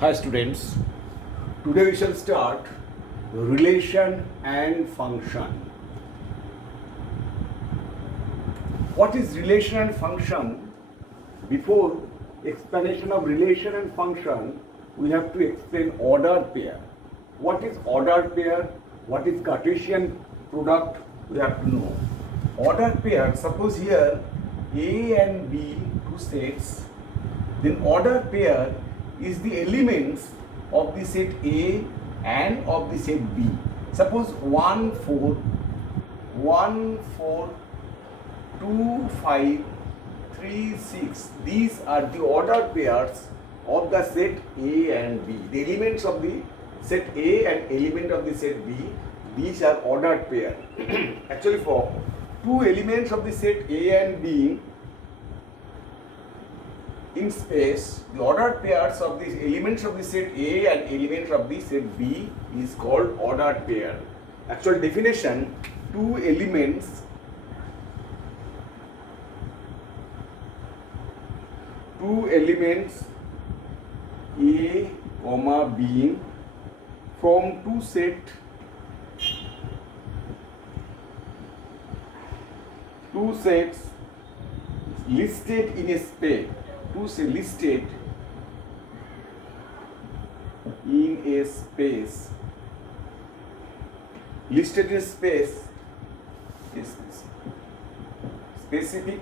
Hi students, today we shall start relation and function. What is relation and function? Before explanation of relation and function, we have to explain ordered pair. What is ordered pair? What is Cartesian product? We have to know. Ordered pair, suppose here A and B two sets, then ordered pair is the elements of the set A and of the set B. Suppose 1 4, 1 4, 2 5, 3 6. These are the ordered pairs of the set A and B. The elements of the set A and element of the set B, these are ordered pair. Actually, for two elements of the set A and B in space, the ordered pairs of the elements of the set A and elements of the set B is called ordered pair. Actual definition: two elements A, comma B from two sets listed in a space. Two sets listed in a space. Listed in space is specific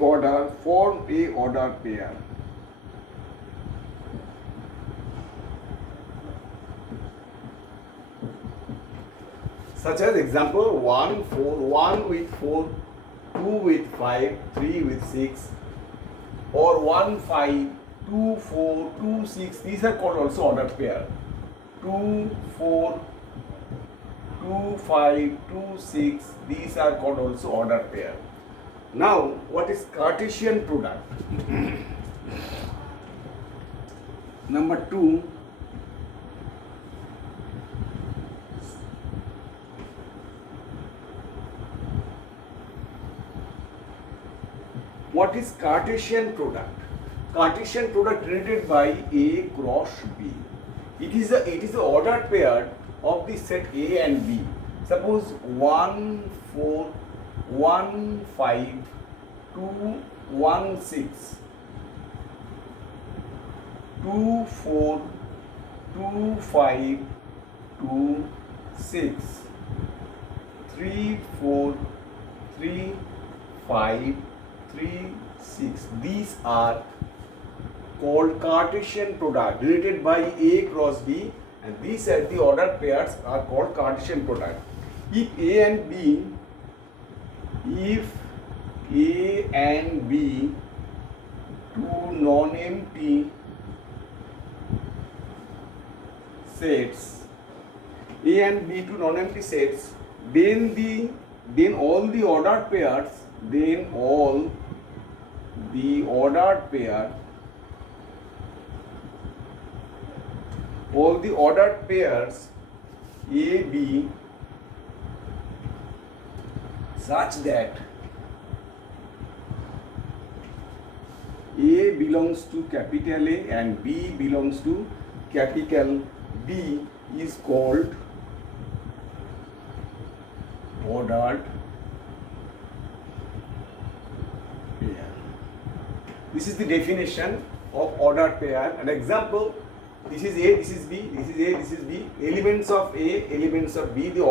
order form a ordered pair. Such as example 1 4, 1 with 4, 2 with 5, 3 with 6, or 1 5, 2 4, 2 6. These are called also ordered pair. 2 4, 2 5, 2 6. These are called also ordered pair. Now, what is Cartesian product? Number 2. What is Cartesian product? Cartesian product related by A cross B. It is the ordered pair of the set A and B. Suppose 1 4, 1 5, 2 1 6, 2 4, 2 5, 2 6, 3 4, 3 5, 3 6. These are called Cartesian product related by A cross B, and these are the ordered pairs are called Cartesian product. If A and B two non-empty sets, then all the ordered pairs A B such that A belongs to capital A and B belongs to capital B is called ordered pair. This is the definition of ordered pair. An example: this is A, this is B, this is A, this is B. Elements of A, elements of B, the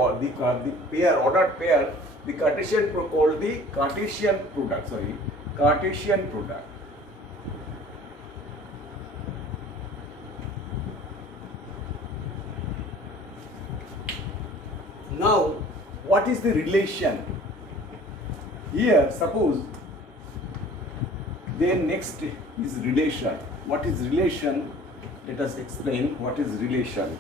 pair, ordered pair, the Cartesian called the Cartesian product. Cartesian product. Now, what is the relation? Here, suppose, then next is relation. What is relation? Let us explain what is relation.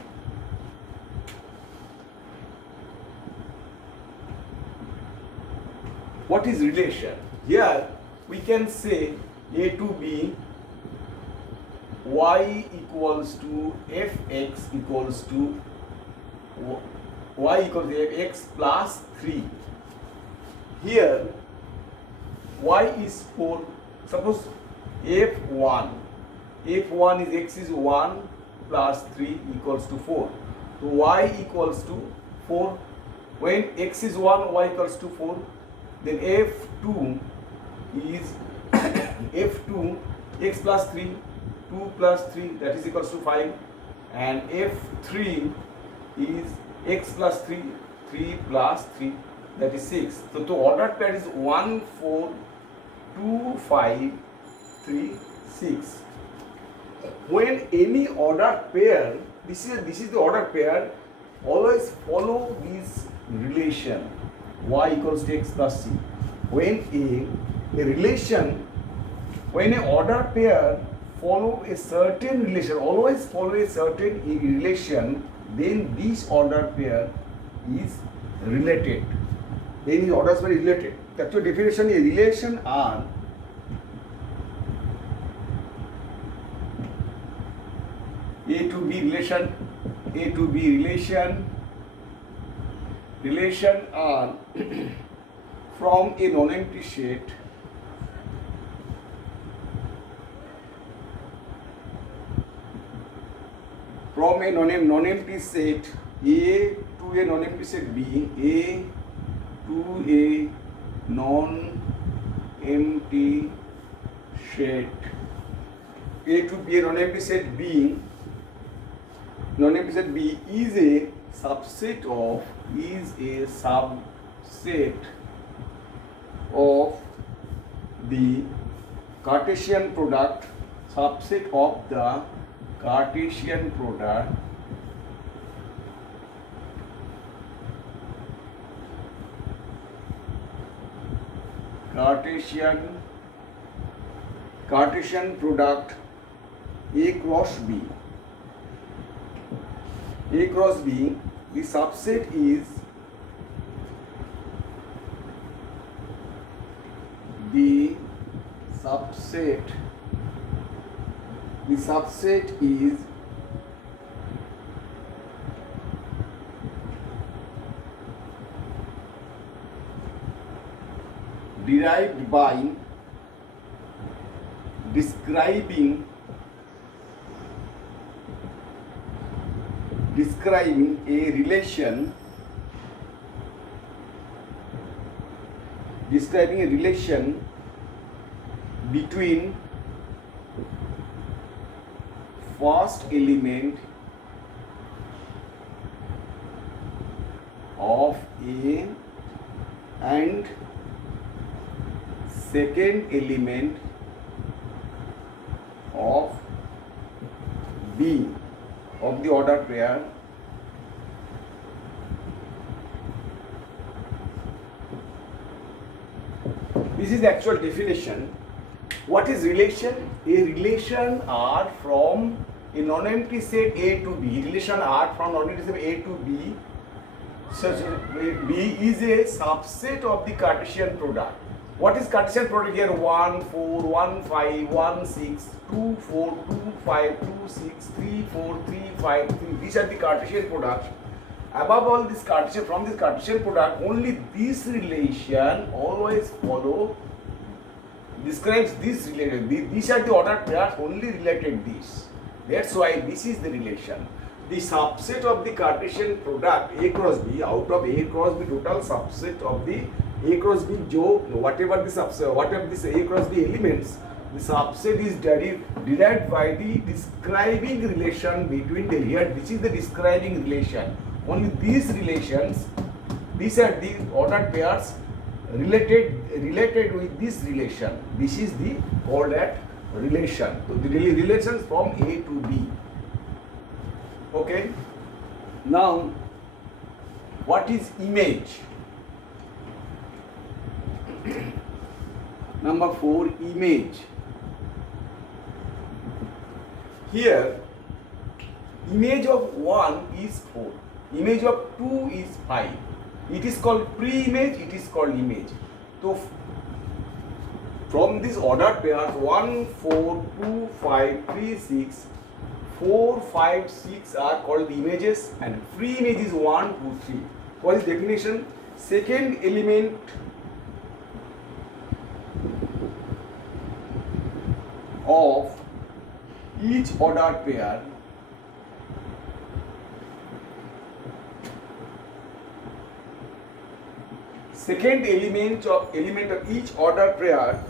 What is relation? Here we can say A to B, y equals to fx equals to fx plus 3. Here y is 4. Suppose f1 F1 is x is 1 plus 3 equals to 4. So y equals to 4. When x is 1, y equals to 4. Then F2 is F2 x plus 3, 2 plus 3, that is equals to 5. And F3 is x plus 3, 3 plus 3, that is 6. So the ordered pair is 1, 4, 2, 5, 3, 6. When any ordered pair, this is the ordered pair, always follow this relation y equals to x plus c. When a relation, when an ordered pair follow a certain relation, always follow a certain relation, then this ordered pair is related. Then the orders were related. The actual definition is relation are A to B relation, A to B relation are from a non-empty set non-empty set A to a non-empty set B, A to a non-empty set A to B a non-empty set B, non-empty set B is a subset of the Cartesian product, subset of the Cartesian product Cartesian product A cross B. A cross B, the subset is derived by describing a relation between first element of A and second element of B of the ordered pair This is the actual definition. What is relation? A relation R from a non-empty set A to B. Relation R from non-empty set A to B. Such B is a subset of the Cartesian product. What is Cartesian product here? 1, 4, 1, 5, 1, 6, 2, 4, 2, 5, 2, 6, 3, 4, 3, 5, 3. These are the Cartesian products. Above all, this Cartesian, from this Cartesian product, only this relation always follow, describes this relation. These are the ordered pairs, only related this. That's why this is the relation. The subset of the Cartesian product A cross B, out of A cross B, total subset of the A cross B, whatever this A cross B elements, the subset is derived by the describing relation between the here. This is the describing relation. Only these relations, these are the ordered pairs related with this relation. This is the ordered relation. So the relations from A to B. Okay. Now, what is image? Number 4, image. Here, image of 1 is 4. Image of 2 is 5. It is called pre-image, it is called image. So, from this ordered pairs 1, 4, 2, 5, 3, 6, 4, 5, 6 are called images, and free image is 1, 2, 3. What is definition? Second element of each ordered pair second element of each ordered pair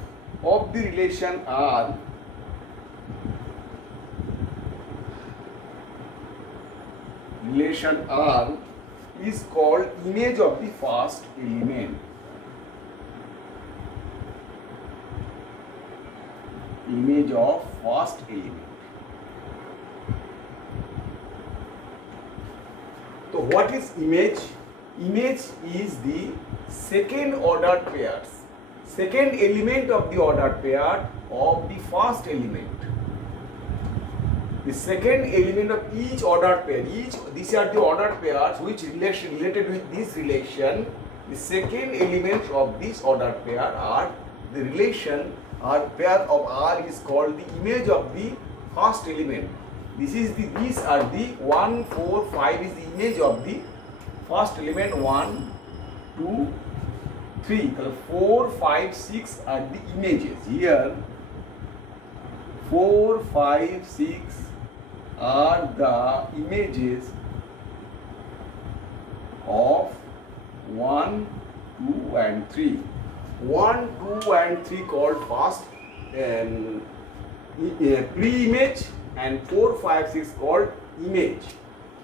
of the relation R is called image of the first element. Image of first element. So what is image? Image is the second ordered pairs, second element of the ordered pair of the first element. The second element of each ordered pair, these are the ordered pairs which related with this relation. The second element of this ordered pair are the relation or pair of R is called the image of the first element. These are the 1, 4, 5 is the image of the first element. 1, 2, 3. 4, 5, 6 are the images. Here 4, 5, 6 are the images of 1, 2 and 3. 1, 2 and 3 called first pre-image, and 4, 5, 6 called image.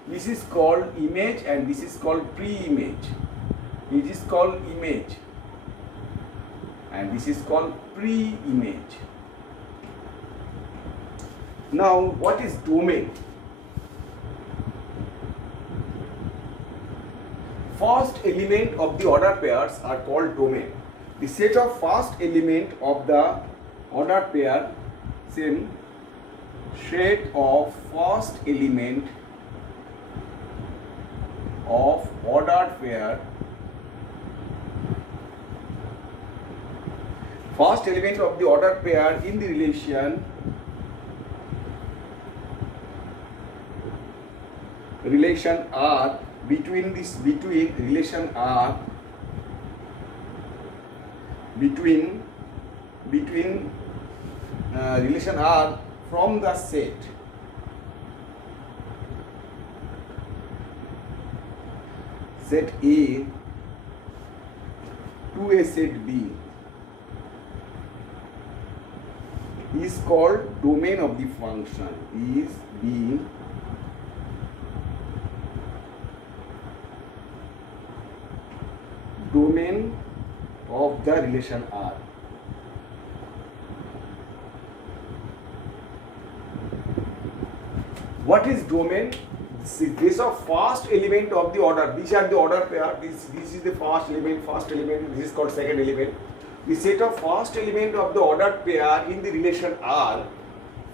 This is called image and this is called pre-image. It is called image and this is called pre-image. Now, what is domain? First element of the ordered pairs are called domain. The set of first element of the ordered pair, same set of first element of ordered pair, first element of the ordered pair in the relation R between relation R between relation R from the set A to a set B is called domain of the function. Is the domain of the relation R. What is domain? This is first element of the order. These are the order pair. This is the first element. This is called second element. The set of first element of the ordered pair in the relation R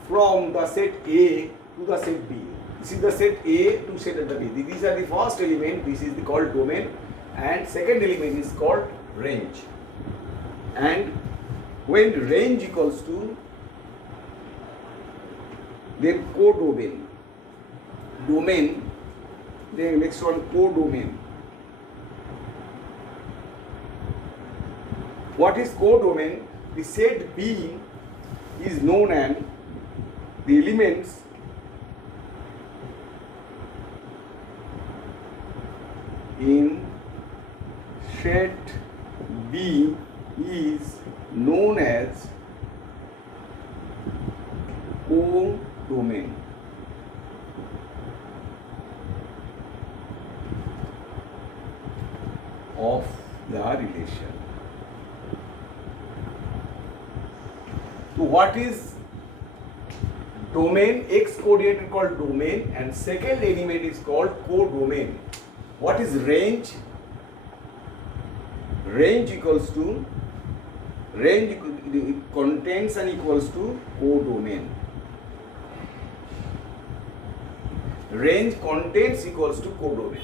from the set A to the set B. This is the set A to set B. These are the first element. This is called domain, and second element is called range. And when range equals to, then codomain. Domain, then next one codomain. What is codomain? The set B is known as the elements in set B is known as codomain. Of the relation. So what is domain? X coordinate is called domain and second element is called codomain. What is range? Range equals to, range contains and equals to codomain. Range contains equals to codomain.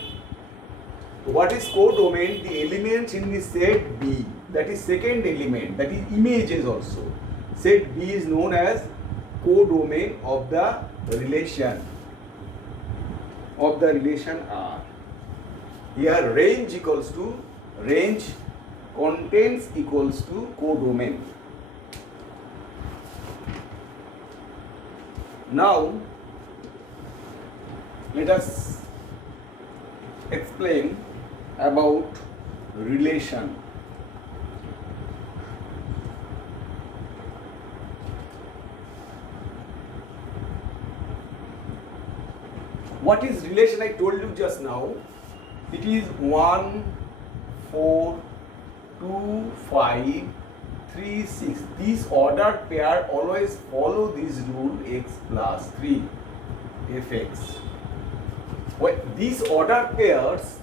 What is codomain? The elements in the set B, that is second element, that is images also. Set B is known as codomain of the relation R. Here range equals to, range contains equals to codomain. Now, let us explain about relation. What is relation? I told you just now. It is 1, 4, 2, 5, 3, 6. This ordered pair always follow this rule x plus 3 fx. When these ordered pairs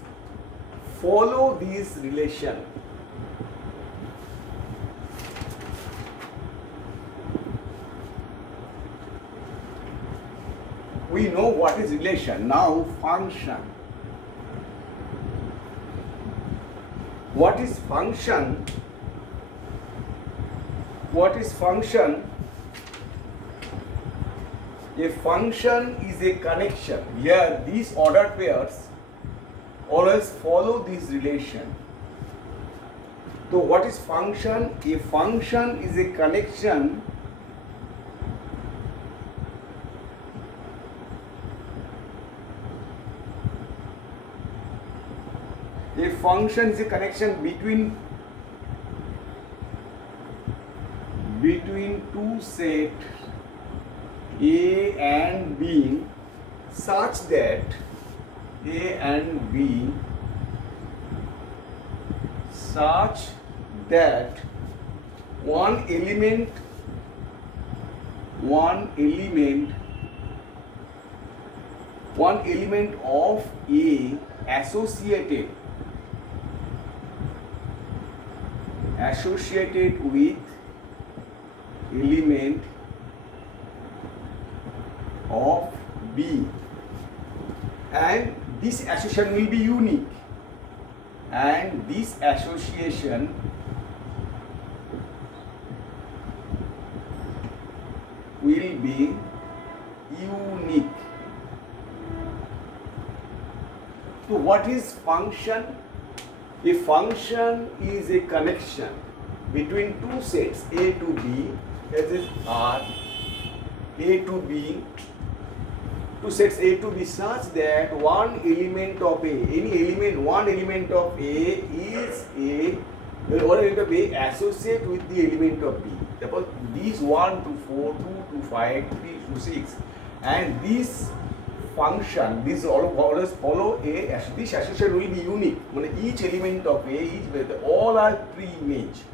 follow this relation. We know what is relation. Now function. What is function? What is function? A function is a connection. Here these ordered pairs always follow this relation. So what is function? A function is a connection between two sets A and B such that one element of A associated with element of B, and this association will be unique, and this association will be unique. So what is function? A function is a connection between two sets A to B, that is R, A to B, two sets A to B such that one element of A, one element of A is one element of A associate with the element of B. Therefore, these 1 to 4, 2 to 5, 3 to 6, and this function, this always follow A. This association will be unique. When each element of A, all are pre-image.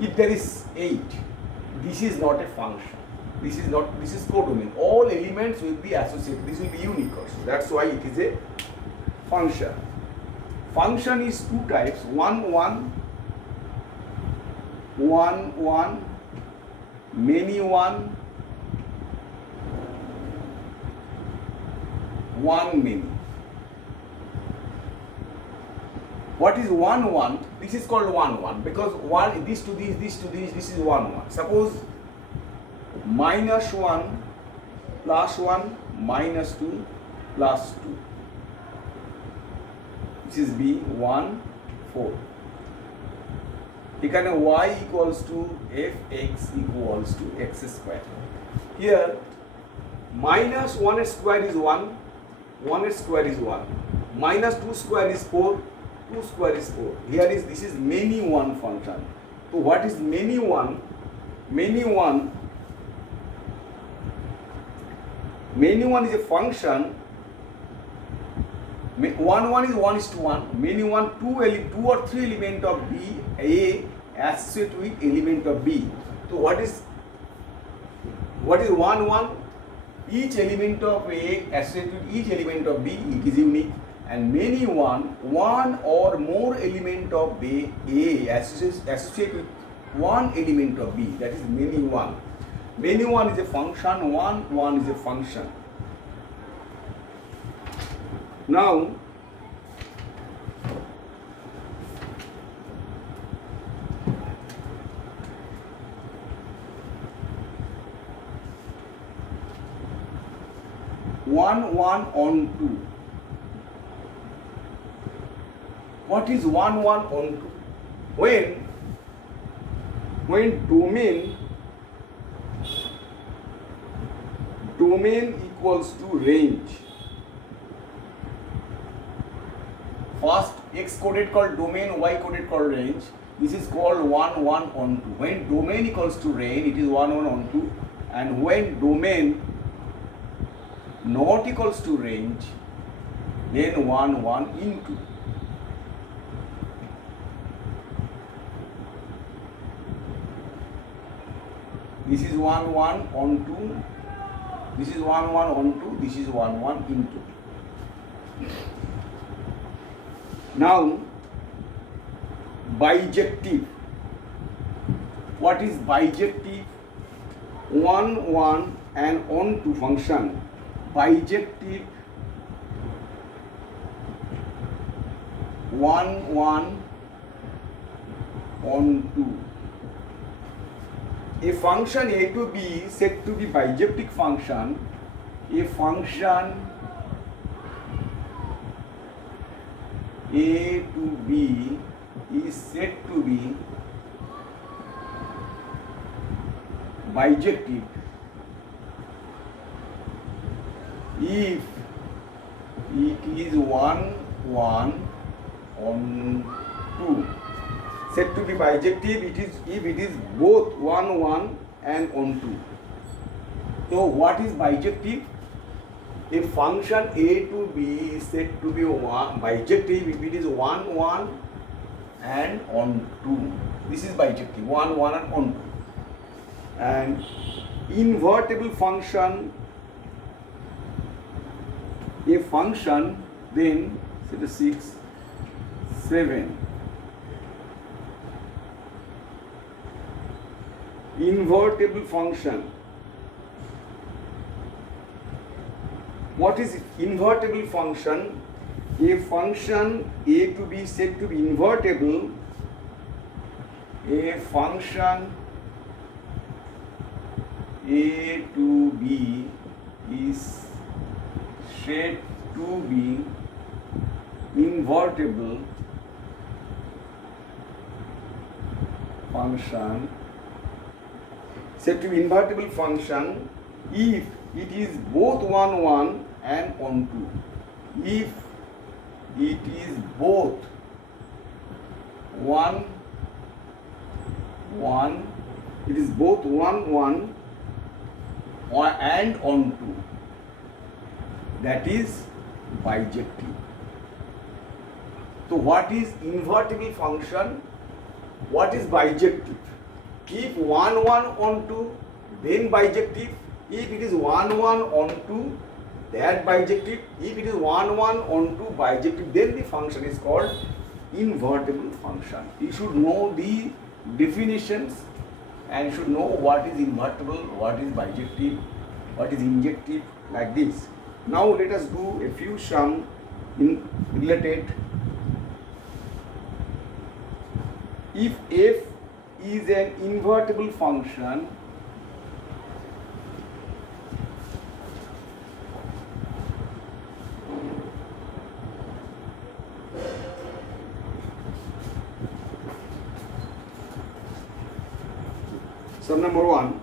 If there is 8, this is not a function. This is codomain. All elements will be associated. This will be unique also. That's why it is a function. Function is two types: 1, 1, many 1, many. What is 1, 1? This is called 1, 1 because this to this is 1, 1. Suppose -1 plus 1 minus 2 plus 2. This is B 1, 4. এখানে y equals to fx equals to x square. Here minus 1 square is 1, 1 square is 1. Minus 2 square is 4, 2 square is 4. Here is this is many 1 function. So what is many 1? Many 1 is a function. 1 is 1:1. Many 1 2 or 3 element of B A associate with element of B. So what is 1, 1? Each element of A associate with each element of B, it is unique. And many 1 or more element of A associate with one element of B, that is many 1. Many 1 is a function, 1 is a function. Now, one on 2. What is 1 on 2? When domain equals to range. First x coded called domain, y coded called range. This is called 1 1 on 2. When domain equals to range, it is 1 1 on 2, and when domain not equals to range, then 1 1 into. This is 1 1 on 2. This is 1 1 on 2. This is 1 1 into. Now, bijective. What is bijective? 1 1 and on 2 function. Bijective 1 1 on 2. A function a to b is said to be bijective function. A function a to b is said to be bijective if it is 1 1 on 2. Said to be bijective it is if it is both 1 1 and on 2. So what is bijective? A function a to b is said to be bijective if it is 1 1 and on 2. This is bijective, 1 1 and on 2. And invertible function, a function, then say the 6 7. Invertible function. What is invertible function? A function a to b is said to be invertible. A function a to b is said to be invertible function. Said to be invertible function if it is both 1 1 and on 2. If it is both 1 1, it is both 1 1 and on 2. That is bijective. So what is invertible function? What is bijective? Keep 1 1 on 2, then bijective. If it is 1 1 on 2, that bijective. If it is 1 1 on 2 bijective, then the function is called invertible function. You should know the definitions and should know what is invertible, what is bijective, what is injective, like this. Now let us do a few sum in related. If f is an invertible function, sum number 1,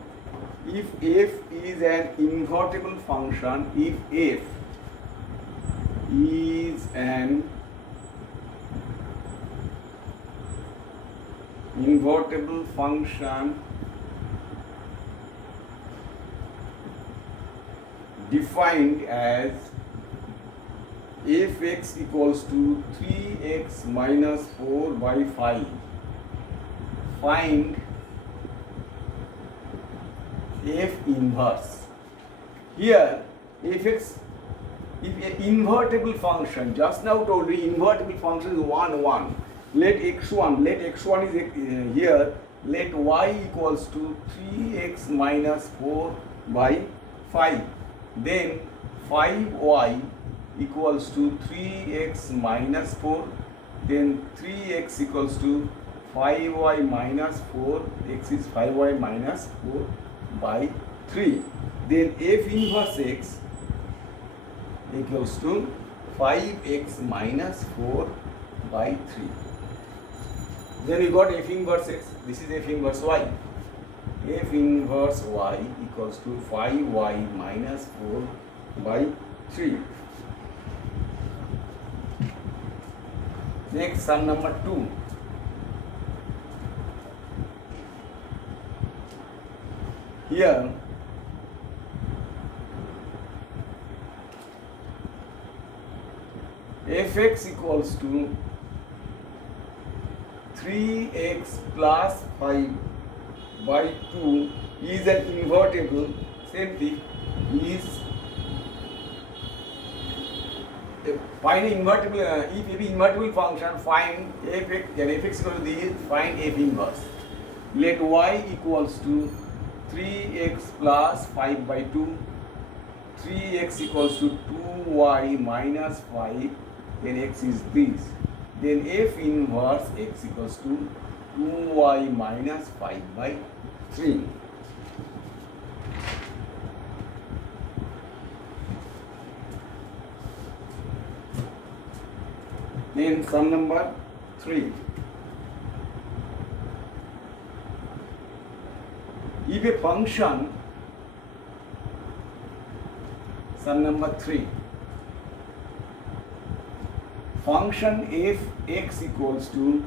if f is an invertible function, if f is an invertible function defined as fx equals to 3x minus 4 by 5, find f inverse. Here fx, if an invertible function, just now told you invertible function is 1 1. Let x1 is here, let y equals to 3x minus 4 by 5. Then 5y equals to 3x minus 4. Then 3x equals to 5y minus 4. X is 5y minus 4 by 3. Then f inverse x equals to 5x minus 4 by 3. Then we got f inverse x. This is f inverse y. f inverse y equals to 5y minus 4 by 3. Next, sum number 2. Here fx equals to 3x plus 5 by 2 is an invertible, same thing, is find invertible, if any invertible function, find fx, then fx equal to this, find f inverse. Let y equals to 3x plus 5 by 2, 3x equals to 2y minus 5, then x is this. Then f inverse x equals to 2y minus 5 by 3. Then sum number 3. If a function, sum number 3, function f(x) equals to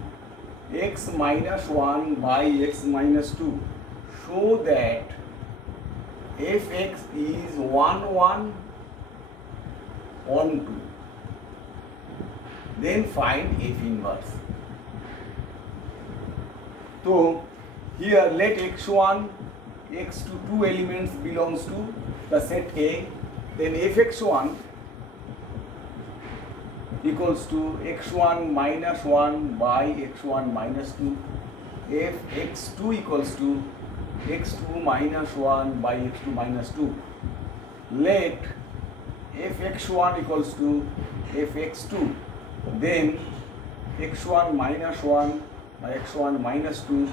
x minus 1 by x minus 2, show that fx is 1 1 on 2. Then find f inverse. So here let x1, x2, two elements belongs to the set A. Then fx1 equals to x1 minus 1 by x1 minus 2. Fx2 equals to x2 minus 1 by x2 minus 2. Let fx1 equals to fx2. Then x1 minus 1 by x1 minus 2,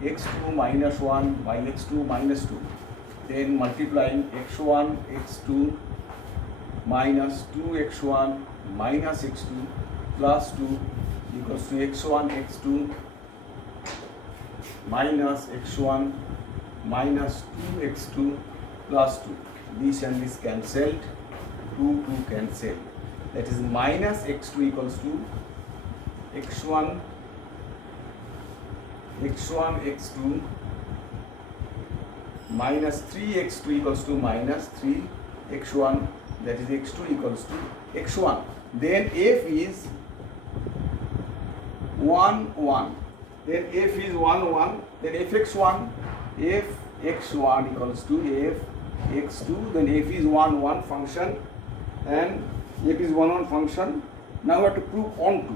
x2 minus 1 by x2 minus 2. Then multiplying x1, x2 minus 2x1 minus x2 plus 2 equals to x1, x2 minus x1 minus 2x2 plus 2. This and this cancelled, 2 cancelled. That is minus x2 equals to x1, x2 minus 3x2 equals to minus 3x1, that is x2 equals to x1. Then f is 1 1. Then f is 1 1. Then fx1 equals to fx2. Then f is 1 1 function and f is 1 1 function. Now we have to prove onto.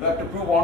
We have to prove on